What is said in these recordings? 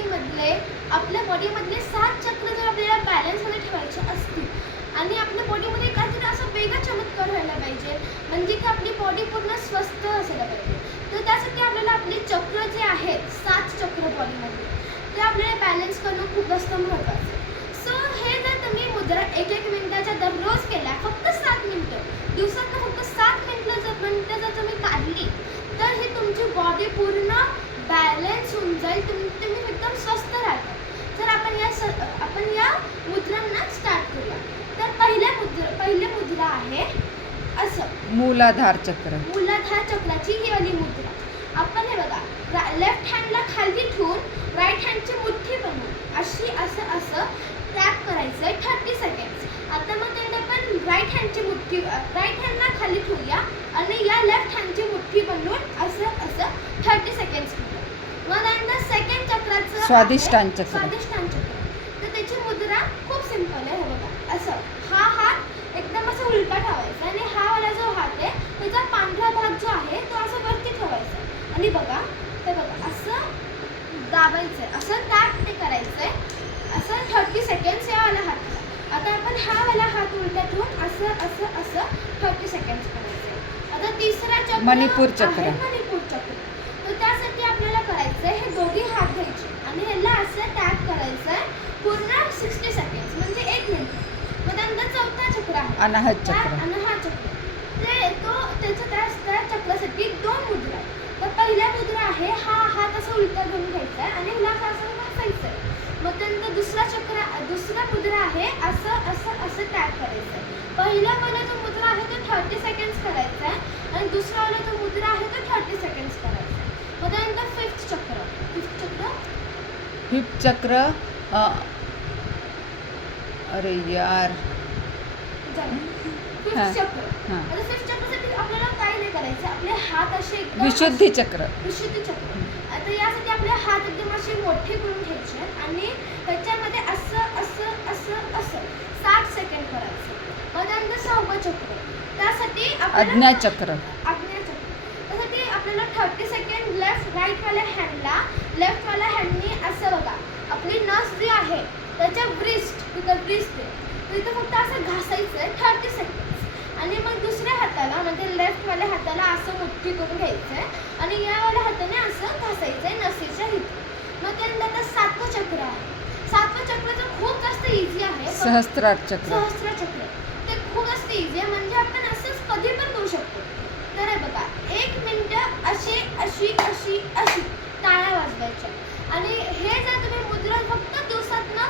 आपल्या बॉडीमधले 7 चक्र जर आपल्याला बॅलन्समध्ये ठेवायचे असतील आणि आपल्या बॉडीमध्ये काहीतरी असा वेगळा चमत्कार व्हायला पाहिजे, म्हणजे की आपली बॉडी पूर्ण स्वस्थ असायला पाहिजे. तर त्यासाठी आपल्याला आपले चक्र जे आहेत 7 चक्र बॉडीमधले ते आपल्याला बॅलन्स करणं खूप जास्त महत्त्वाचं आहे. सो हे जर तुम्ही मुद्रा 1-1 मिनिटाच्या दररोज केल्या, फक्त 7 मिनिटं दिवसातनं फक्त 7 मिनिटं जर तुम्ही काढली तर ही तुमची बॉडी पूर्ण बॅलन्स होऊन जाईल. तुम्ही एकदम स्वस्थ राहता. तर आपण या मुद्रांना स्टार्ट करूया. तर पहिली मुद्रा आहे असं मूलाधार चक्र. मूलाधार चक्राची ही वाली मुद्रा. आपण हे बघा, लेफ्ट हँडला खाली ठेवून राईट हँडची मुठ्ठी बनवून अशी असं टॅप करायचं आहे 30 सेकंड्स. आता मग ते आपण राईट हँडला खाली ठेवूया आणि या लेफ्ट हँडची मुठ्ठी बनवून असं 30 सेकंड्स. मग त्यानंतर सेकंड चक्राचं स्वादिष्टान चक्र. तर त्याची मुद्रा खूप सिंपल आहे. हे बघा, असं हा हात एकदम असं उलटा ठेवायचा आणि हा वाला जो हात आहे त्याचा पांढरा भाग जो आहे तो असं वरती ठेवायचा आणि बघा असं दाबायचं आहे, असं टॅप ते करायचं आहे असं 30 सेकंड्स या वाला हात. आता आपण हा वाला हात उलटा ठेवून असं 30 सेकंड्स करायचं आहे. आता तिसरा चक्र मणिपूर चक्र. आहे मणिपूर चक्र. तर त्यासाठी आपल्याला करायचं आहे हे दोघी हात घ्यायचे आणि ह्याला असं टॅप करायचं आहे पूर्ण 60 सेकंड्स म्हणजे 1 मिनिट. मग त्यानंतर चौथा चक्र आहे अनाहत चक्र. अनाहत चक्र. त्या चक्रासाठी 2 मुद्रा आहेत. तर पहिला मुद्रा आहे हा हात असं उलटा घेऊन घ्यायचा आहे आणि ह्याला असं घासायचं आहे. मग त्यानंतर दुसरा मुद्रा आहे असं टॅप करायचं आहे. पहिला वाला जो मुद्रा आहे तो 30 सेकंड्स करायचा आहे आणि दुसरा वाला जो मुद्रा आहे तो 30 सेकंड्स करायचा आहे. मग त्यानंतर फिफ्थ चक्र. अरे यार. फिफ्थ चक्र. आता फिफ्थ चक्रासाठी आपल्याला काय नाही करायचं, आपले हात असे एकदम विशुद्धी चक्र. आता यासाठी आपले हात एकदम असे मोठे करून घ्यायचे आणि त्याच्यामध्ये असं 60 सेकंड करायचं. मग त्यानंतर 6वं चक्र. त्यासाठी आज्ञाचक्र. त्यासाठी आपल्याला 30 सेकंड राईट वाल्या हँडनी असं बघा आपली नस जी आहे त्याच्या ब्रिस्ट तिथं फक्त असं घासायचं आहे 30 सेकंड्स. आणि मग दुसऱ्या हाताला म्हणजे लेफ्टवाल्या हाताला असं मुठ्ठी करून घ्यायचं आहे आणि यावाल्या हाताने असं घासायचं आहे नसेच्या इथे. मग त्यानंतर आता 7वं चक्र आहे. 7वं चक्र तर खूप जास्त इझी आहे. सहस्त्रार चक्र. ते खूप जास्त इझी आहे, म्हणजे आपण असंच कधी पण करू शकतो. तर बघा 1 मिनिट अशी टाळ्या वाजवायच्या आणि हे जर तुम्ही मुद्रा फक्त दिवसातनं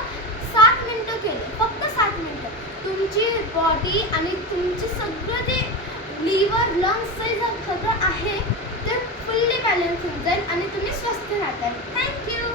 7 मिनिटं केले, फक्त 7 मिनिटं, तुमची बॉडी आणि तुमची सगळं जे लिव्हर लंग्स